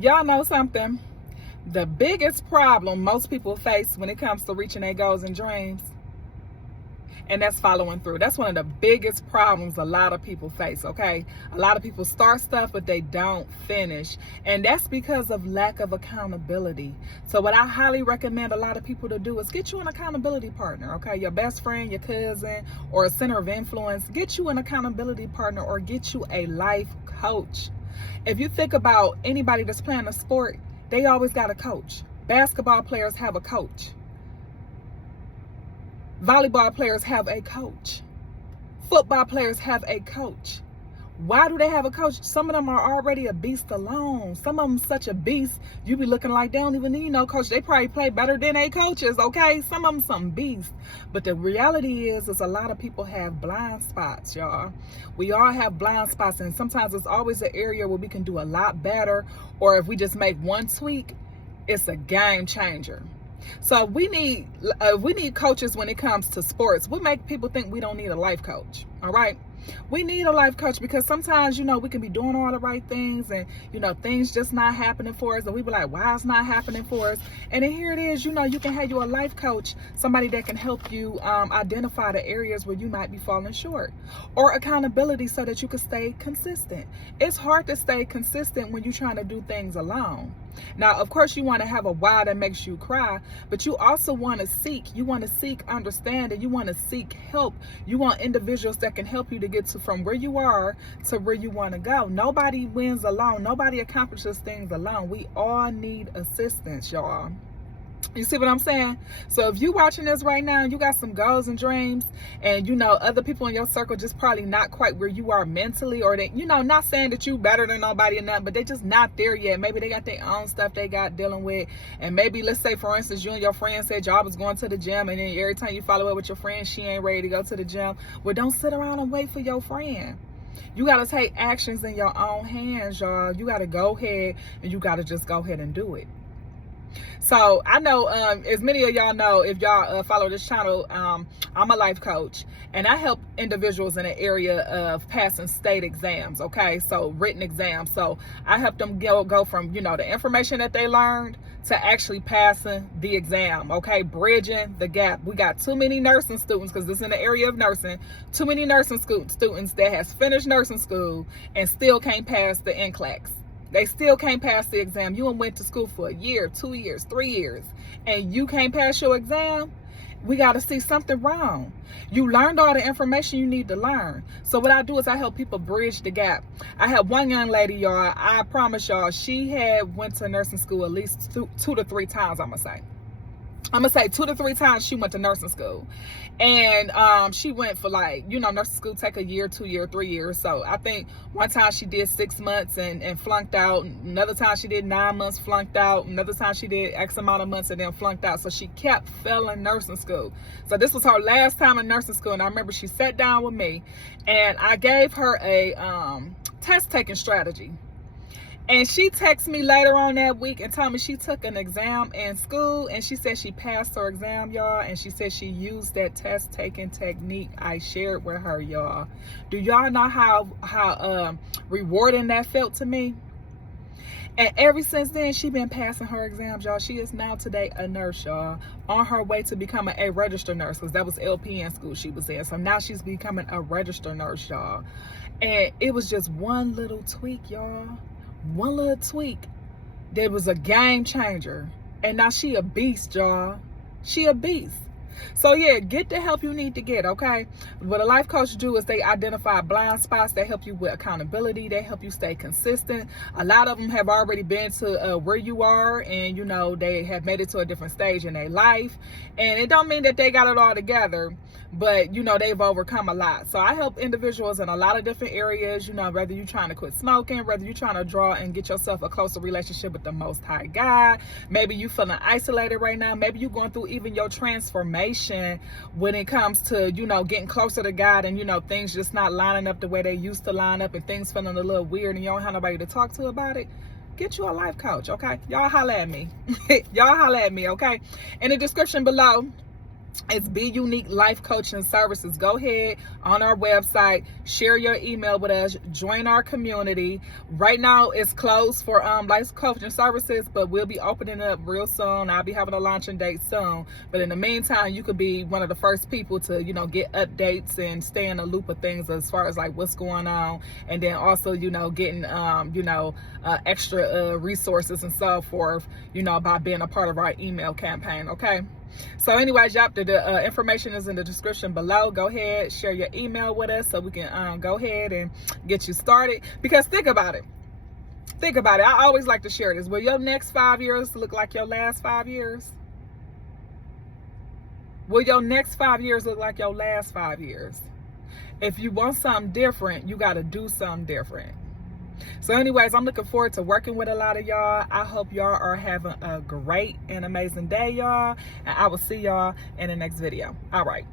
Y'all know something? The biggest problem most people face when it comes to reaching their goals and dreams, and that's following through. That's one of the biggest problems a lot of people face, okay? A lot of people start stuff, but they don't finish. And that's because of lack of accountability. So what I highly recommend a lot of people to do is get you an accountability partner, okay? Your best friend, your cousin, or a center of influence. Get you an accountability partner or get you a life coach. If you think about anybody that's playing a sport, they always got a coach. Basketball players have a coach. Volleyball players have a coach. Football players have a coach. Why do they have a coach? Some of them are already a beast alone. Some of them such a beast, you be looking like they don't even need no coach. They probably play better than they coaches, okay? Some of them some beasts. But the reality is a lot of people have blind spots, y'all. We all have blind spots, and sometimes it's always an area where we can do a lot better, or if we just make one tweak, it's a game changer. So we need coaches when it comes to sports. We make people think we don't need a life coach. All right. We need a life coach because sometimes, we can be doing all the right things and, things just not happening for us. And we be like, why it's not happening for us? And then here it is, you can have you a life coach, somebody that can help you identify the areas where you might be falling short, or accountability so that you can stay consistent. It's hard to stay consistent when you're trying to do things alone. Now, of course, you want to have a why that makes you cry, but you also want to seek understanding. You want to seek help. You want individuals that can help you to get from where you are to where you want to go. Nobody wins alone. Nobody accomplishes things alone. We all need assistance, y'all. You see what I'm saying? So if you watching this right now, you got some goals and dreams, and other people in your circle just probably not quite where you are mentally, or they, not saying that you better than nobody or nothing, but they just not there yet. Maybe they got their own stuff they got dealing with, and maybe, let's say for instance, you and your friend said y'all was going to the gym, and then every time you follow up with your friend, she ain't ready to go to the gym. Well, don't sit around and wait for your friend. You got to take actions in your own hands, y'all. You got to go ahead and you got to just go ahead and do it. So I know, as many of y'all know, if y'all follow this channel, I'm a life coach, and I help individuals in the area of passing state exams, okay? So written exams. So I help them go from, the information that they learned to actually passing the exam, okay? Bridging the gap. We got too many nursing students, because this is in the area of nursing, too many nursing students that has finished nursing school and still can't pass the NCLEX. They still can't pass the exam. You went to school for a year, 2 years, 3 years, and you can't pass your exam. We got to see something wrong. You learned all the information you need to learn. So what I do is I help people bridge the gap. I have one young lady, y'all, I promise y'all, she had went to nursing school at least two to three times, I'm going to say 2 to 3 times she went to nursing school. And she went for nursing school take a year, 2 years, 3 years. So I think one time she did 6 months and flunked out. Another time she did 9 months, flunked out. Another time she did X amount of months and then flunked out. So she kept failing nursing school. So this was her last time in nursing school. And I remember she sat down with me and I gave her a test taking strategy. And she texted me later on that week and told me she took an exam in school, and she said she passed her exam, y'all, and she said she used that test taking technique I shared with her, y'all. Do y'all know how rewarding that felt to me? And ever since then, she been passing her exams, y'all. She is now today a nurse, y'all, on her way to becoming a registered nurse, because that was LPN school she was in. So now she's becoming a registered nurse, y'all. And it was just one little tweak, y'all. One little tweak that was a game changer, and now she a beast, y'all. She a beast. So yeah, get the help you need to get, okay? What a life coach do is they identify blind spots. They help you with accountability. They help you stay consistent. A lot of them have already been to where you are, and they have made it to a different stage in their life. And it don't mean that they got it all together, but they've overcome a lot. So I help individuals in a lot of different areas, whether you're trying to quit smoking, whether you're trying to draw and get yourself a closer relationship with the Most High God. Maybe you feeling isolated right now. Maybe you're going through even your transformation when it comes to, getting closer to God, and, things just not lining up the way they used to line up, and things feeling a little weird and you don't have nobody to talk to about it. Get you a life coach, okay? Y'all holla at me. Y'all holla at me, okay? In the description below, It's Be Unique Life Coaching Services. Go ahead on our website, share your email with us, join our community. Right now it's closed for life coaching services, but we'll be opening up real soon. I'll be having a launching date soon. But in the meantime, you could be one of the first people to, you know, get updates and stay in the loop of things as far as like what's going on. And then also, you know, getting extra resources and so forth, you know, by being a part of our email campaign. Okay. So anyways, y'all, the information is in the description below. Go ahead, share your email with us so we can go ahead and get you started. Because think about it. Think about it. I always like to share this. Will your next 5 years look like your last 5 years? Will your next 5 years look like your last 5 years? If you want something different, you got to do something different. So anyways, I'm looking forward to working with a lot of y'all. I hope y'all are having a great and amazing day, y'all. And I will see y'all in the next video. All right.